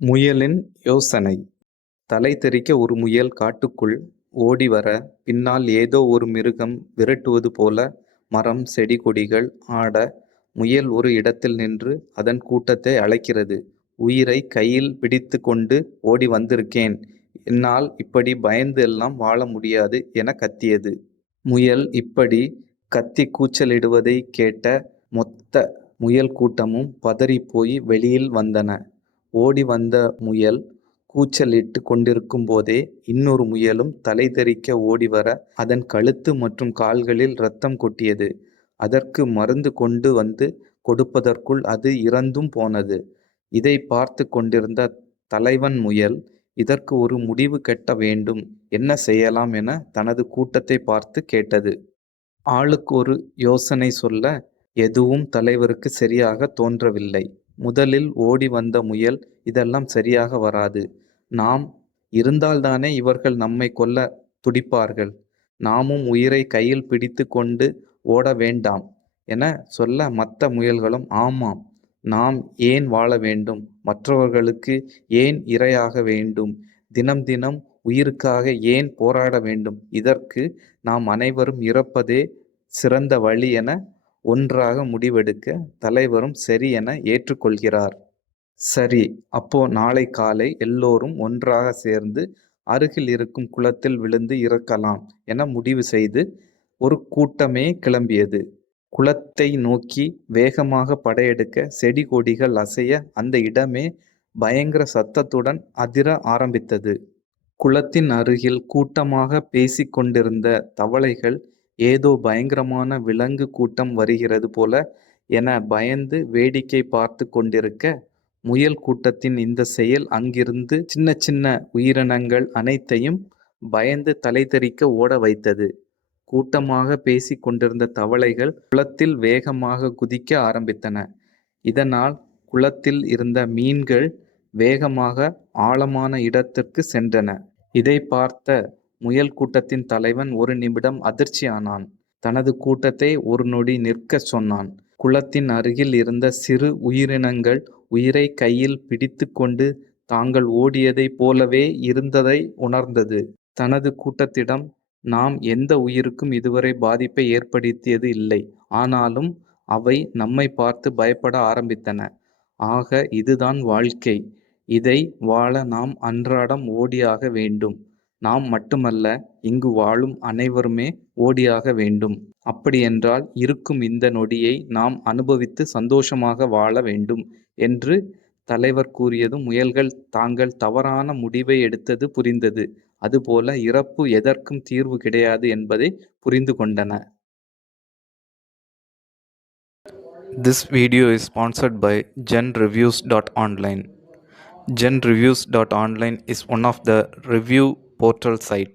முயலின் யோசனை. தலை தெறிக்க ஒரு முயல் காட்டுக்குள் ஓடிவர, பின்னால் ஏதோ ஒரு மிருகம் விரட்டுவது போல மரம், செடி, கொடிகள் ஆட, முயல் ஒரு இடத்தில் நின்று அதன் கூட்டத்தை அழைக்கிறது. "உயிரை கையில் பிடித்து கொண்டு ஓடி வந்திருக்கேன். என்னால் இப்படி பயந்து எல்லாம் வாழ முடியாது" என கத்தியது. முயல் இப்படி கத்திக் கூச்சலிடுவதைக் கேட்ட மொத்த முயல் கூட்டமும் பதறிப்போய் வெளியில் வந்தன. ஓடி வந்த முயல் கூச்சலிட்டுக் கொண்டிருக்கும் போதே இன்னொரு முயலும் தலைதெறிக்க ஓடிவர, அதன் கழுத்து மற்றும் கால்களில் இரத்தம் கொட்டியது. அதற்கு மருந்து கொண்டு வந்து கொடுப்பதற்குள் அது இறந்தும் போனது. இதை பார்த்து கொண்டிருந்த தலைவன் முயல், இதற்கு ஒரு முடிவு கட்ட வேண்டும், என்ன செய்யலாம் என தனது கூட்டத்தை பார்த்து கேட்டது. ஆளுக்கு ஒரு யோசனை சொல்ல, எதுவும் தலைவருக்கு சரியாக தோன்றவில்லை. முதலில் ஓடி வந்த முயல், இதெல்லாம் சரியாக வராது. நாம் இருந்தால்தானே இவர்கள் நம்மை கொல்ல துடிப்பார்கள். நாமும் உயிரை கையில் பிடித்து கொண்டு ஓட வேண்டாம் என சொல்ல, மற்ற முயல்களும், ஆமாம், நாம் ஏன் வாழ வேண்டும், மற்றவர்களுக்கு ஏன் இரையாக வேண்டும், தினம் தினம் உயிருக்காக ஏன் போராட வேண்டும், இதற்கு நாம் அனைவரும் இறப்பதே சிறந்த வழி என ஒன்றாக முடிவெடுக்க, தலைவரும் சரி என ஏற்றுக்கொள்கிறார். சரி, அப்போ நாளை காலை எல்லோரும் ஒன்றாக சேர்ந்து அருகில் இருக்கும் குளத்தில் விழுந்து இறக்கலாம் என முடிவு செய்து ஒரு கூட்டமே கிளம்பியது. குளத்தை நோக்கி வேகமாக படையெடுக்க, செடி கொடிகள் அசைய, அந்த இடமே பயங்கர சத்தத்துடன் அதிர ஆரம்பித்தது. குளத்தின் அருகில் கூட்டமாக பேசிக் கொண்டிருந்த தவளைகள், ஏதோ பயங்கரமான விலங்கு கூட்டம் வருகிறது போல என பயந்து வேடிக்கை பார்த்து கொண்டிருக்க, முயல் கூட்டத்தின் இந்த செயல் அங்கிருந்து சின்ன சின்ன உயிரினங்கள் அனைத்தையும் பயந்து தலைதெறிக்க ஓட வைத்தது. கூட்டமாக பேசிக் கொண்டிருந்த தவளைகள் குளத்தில் வேகமாக குதிக்க ஆரம்பித்தன. இதனால் குளத்தில் இருந்த மீன்கள் வேகமாக ஆழமான இடத்திற்கு சென்றன. இதை பார்த்த முயல் கூட்டத்தின் தலைவன் ஒரு நிமிடம் அதிர்ச்சியானான். தனது கூட்டத்தை ஒரு நொடி நிற்கச் சொன்னான். குளத்தின் அருகில் இருந்த சிறு உயிரினங்கள் உயிரை கையில் பிடித்து கொண்டு தாங்கள் ஓடியதைப் போலவே இருந்ததை உணர்ந்தது. தனது கூட்டத்திடம், நாம் எந்த உயிருக்கும் இதுவரை பாதிப்பை ஏற்படுத்தியது இல்லை, ஆனாலும் அவை நம்மை பார்த்து பயப்பட ஆரம்பித்தன. ஆக இதுதான் வாழ்க்கை. இதை வாழ நாம் அன்றாடம் ஓடியாக வேண்டும். நாம் மட்டுமல்ல, இங்கு வாழும் அனைவருமே ஓடியாக வேண்டும். அப்படியென்றால் இருக்கும் இந்த நொடியை நாம் அனுபவித்து சந்தோஷமாக வாழ வேண்டும் என்று தலைவர் கூறியதும் முயல்கள் தாங்கள் தவறான முடிவை எடுத்தது புரிந்தது. அதுபோல இறப்பு எதற்கும் தீர்வு கிடையாது என்பதை புரிந்து கொண்டன. This video is sponsored by genreviews.online. Genreviews.online is one of the review portal site.